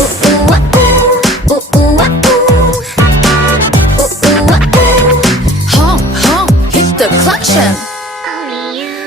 Ooh, ooh, ah, ooh. Ooh, ooh, ah, ooh. Ooh, ooh, ah, ooh. Honk, honk, hit the collection.